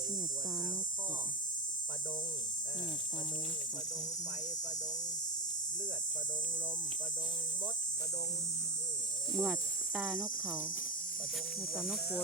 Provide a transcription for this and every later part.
เนี่ยหัวตาสามนกข้อก ปลาดงเนี่ยปลาดงตานกกดปลาดงไฟปลาดงเลือดปลาดงลมปลาดงมดปลาดงอะไรเหมือดตานกเขาปลาดงเนี่ยตานกกด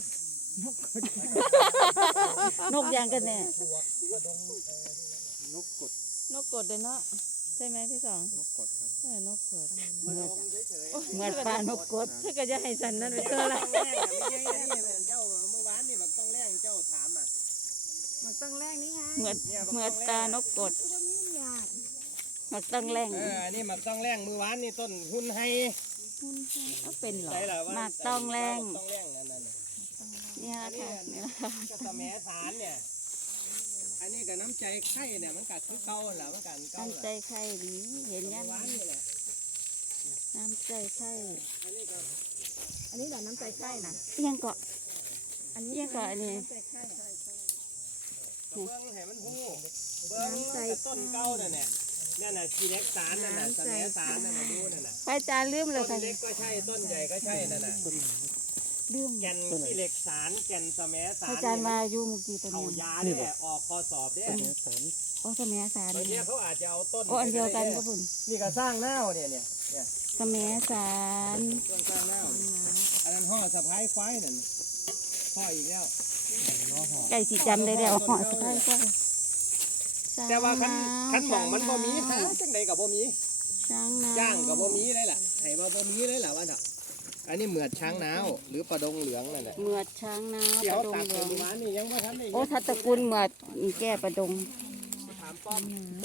นกยางกันแน่ปลวกปลาดงนกกดนกกดเลยเนาะใช่ไหมพี่สองนกกดครับนกกดปลาเหมืดอดงเฉยเหมือดปลานกกดถ้าก็จะให้สันนั่นไปเจอละไม่ใช่นี่เจ้าเมื่อวานนี่บักต้องแรงเจ้าถามอ่ะมันต้องแรกนี่ฮะเหมือดเหมือดตานกกดตัวนี้อยากหมักต้องแรงนี่บักต้องแรงเมื่อวานนี่ต้นหุ้นให้เขาเป็นเหรอใช่เหรอว่าหมักต้องแรงต้องแรงอันนั้นเนี่ยค่ะนี่นะคะก็ตะแหมสารเนี่ย อันนี้กับน้ำใจไข่เนี่ยมันกัดคือเก่าแหละมันกัดเก่าน้ำใจไข่ดีเห็นยังหวานนี่แหละน้ำใจไข่อันนี้ก็อันนี้แหละน้ำใจใกล้นะเอียงเกาะอันนี้เอียงเกาะอันนี้น้ำใจใกล้เบิ้งให้มันหูเบิ้งกับต้นเก่านั่นแหละนั่นน่ะขี้เล็กสารนั่นน่ะตะแหมสารนั่นน่ะดูนั่นน่ะไปจานลืมเลยต้ค่ะนเล็กก็ใช่ต้นใหญ่ก็ใช่นั่นน่ะลืมแก่นขี้เหล็กสารแก่นตะแหมสาไปรจานมาอยู่เมื่อกี้ตอนเขานี้ยาเนี่ยออกคอสอบเนี่ยโอ้สมัยสารบางทีเขาอาจจะเอาต้นโอ้อันเดียวกันก็พุ่นนี่ก็สร้างหน้าเนี่ยสมัยสารต้นสร้างหน้าอันนั้นห่อสะพายควายนั่นห่ออีกแล้วไก่สีจำได้แล้วหอสะพายก็แต่ว่าคันหม่องมันบ่มีหาจังใดกับบ่มีช้างน้ำจ้างกับบ่มีได้ล่ะให้ว่าบ่มีได้ล่ะว่าเถอะอันนี้เหมือดช้างนาวหรือปลาดงเหลืองนั่นแหละเหมือดช้างน้ำที่ปเขาระดงตัดเหลืเป็อน งหวานนี่ยังบ่ทันได้โอ้ทัตตระกูลเหมือดแก้ประดงถามป้อม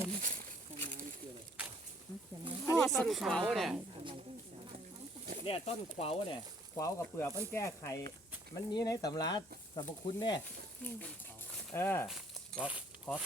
ห่อต้สะนพาเขาเนี่ยต้นเขาเนี่ยเขากับเปลือกมันแก้ไขมันมีในตำราสรรพคุณเนี่ยบอกขอ